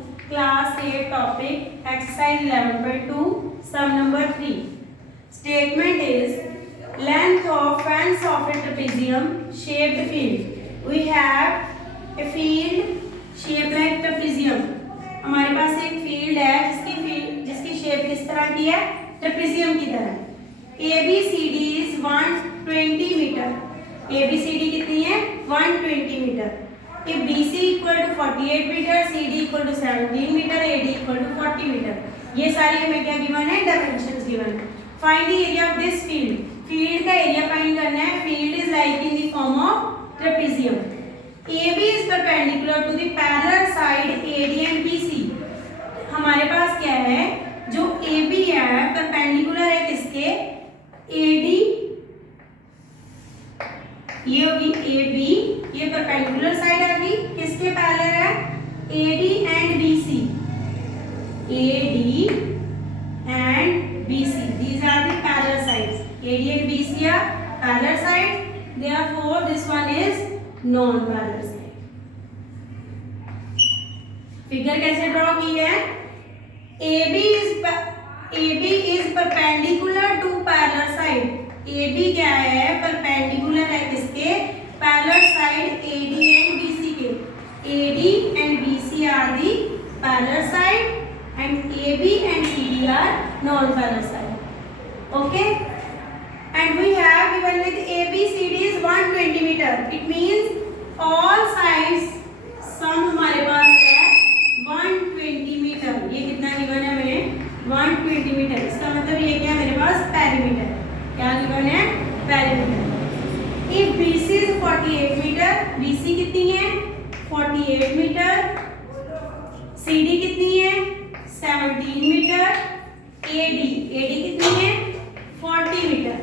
Class 8 topic exercise 11.2 sum number 3. Statement is length of fence of a trapezium shaped field. We have a field shaped like trapezium. हमारे पास एक field है जिसकी shape किस तरह की है, ट्रेपेजियम की तरह. ABCD is 120 metre. ABCD कितनी है, 120 metre. If BC equal to 48 metre, CD equal to 17 metre, AD equal to 40 metre. ये सारी हमें क्या गिवन है, डायमेंशंस गिवन है. Find the area of this field. Field का एरिया फाइंड करना है. Field is like in the form of trapezium. AB is perpendicular to the parallel side AD and BC. हमारे पास क्या है, जो AB है परपेंडिकुलर है किसके, AD, ये होगी AB, ये परपेंडिकुलर साइड आ गई, किसके पैरेलल है, AD and BC. AD and BC, these are the parallel sides. AD and BC are parallel sides, therefore this one is non-parallel side. Figure कैसे ड्रॉ की है, AB is perpendicular to parallel side. AB क्या है, perpendicular है किसके, parallel side AD and BC के. AD and BC are the parallel side and AB and CD are non-parallel side. Okay, and we have given with ABCD is 120 meter. It means all sides sum हमारे पास है 120 metre. ये कितना given है हमें, 120 metre. इसका मतलब ये क्या, मेरे पास पेरीमीटर क्या गिवन है, perimeter. If BC is 48 metre, BC कितनी है, 48 मीटर. CD कितनी है, 17 मीटर. AD कितनी है, 40 metre.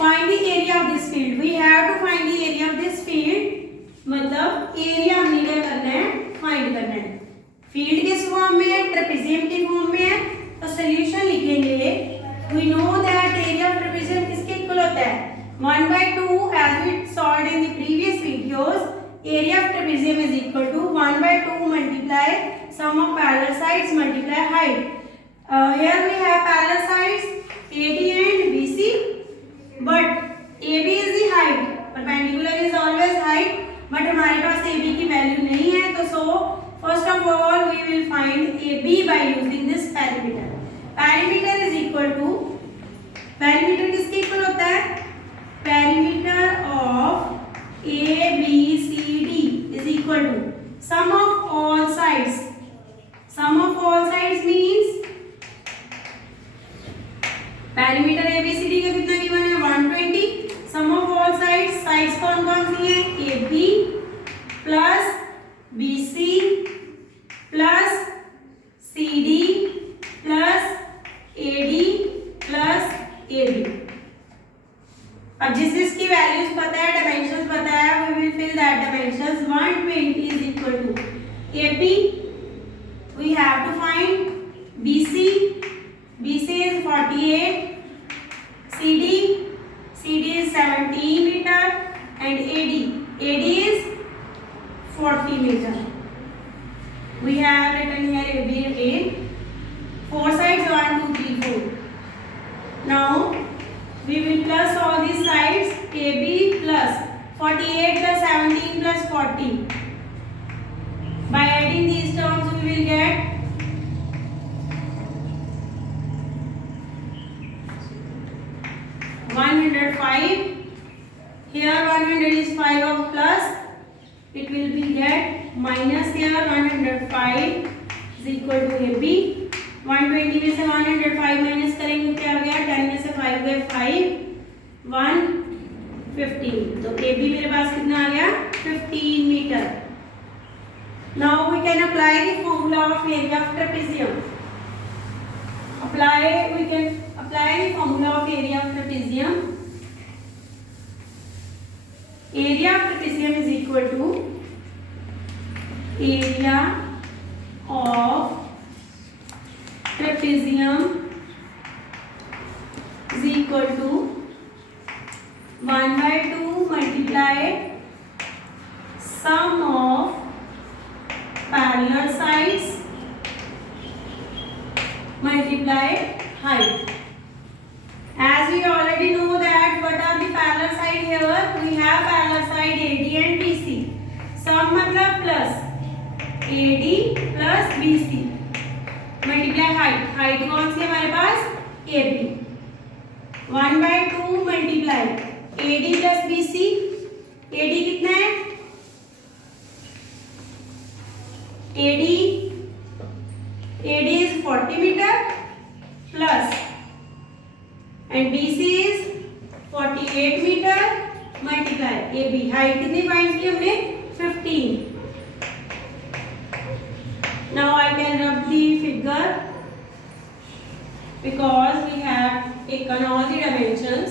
Find the area of this field. We have to find the area of this field. मतलब एरिया हमने क्या करना है, फाइंड करना है. फील्ड किस फॉर्म में है, ट्रेपेजियम के फॉर्म में है. तो सोल्यूशन लिखेंगे. We know that area of trapezium किसके इक्वल होता है, 1/2 as we solved in the previous videos. Area of trapezium is equal to 1/2 multiply sum of parallel sides multiply height. Here we have parallel sides AD and BC, but AB is the height. Perpendicular is always height, but हमारे पास AB की value नहीं है. तो so first of all we will find AB by using this perimeter. Perimeter is equal to, perimeter किसके equal होता है, perimeter of ABCD is equal to sum of all sides. Sum of all sides means perimeter ABCD का कितना given है, 120. sum of all sides, sides कौन कौन सी है, AB plus BC plus CD plus AD plus AB. अब जिसकी values पता है, डायमेंशंस पता है, we will fill that dimensions. 120 is equal to AB. We have to find BC. BC is 48. CD is 17 meter and AD is 40 meter. We have written here AB again. 4 sides, 1, 2, 3, 4. Now we will plus all these sides. AB plus 48 plus 17 plus 40. By adding these terms we will get 105. Here 100 is 5 of plus. It will be get minus here 105 is equal to AB. 120 में से 105 minus करेंगे क्या आ गया, 10 में से 5 गए 5, 115. तो AB मेरे पास कितना आ गया, 15 metre. Now we can apply the formula of area of trapezium. We can apply the formula of area of trapezium. Area of trapezium is equal to area of trapezium is equal to 1/2 multiply sum of parallel sides multiply height. As we already know that what are the parallel side here, we have parallel side AD and BC. Sum मतलब plus AD plus BC multiply height. height कौन सी है हमारे पास? AB. 1/2 multiply AD plus BC. AD कितना है? AD is 40 meter plus and BC is 48 meter multiply AB. height कितनी find की हमने? 15. Now I can rub the figure because we have taken all the dimensions.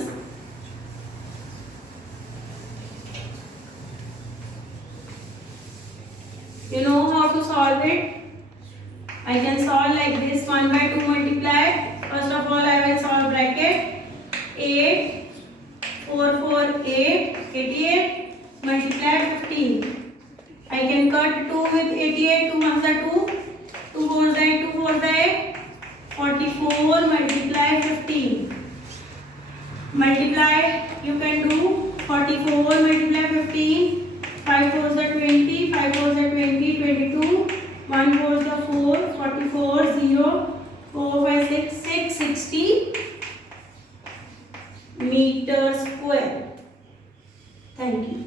You know how to solve it? I can solve like this. 1/2 multiply. First of all, I will solve bracket 8 4 4 8 88 multiply 15. I can cut 2 with 88. 2 ones are 2. 2 4s are 8. 2 4s are 8. 44 multiply 15. Multiply. You can do 44 multiply 15. 5 4s are 20. 5 4s are 20. 22. 1 4s are 4. 44 0 4 5 6 6 60 meter square. Thank you.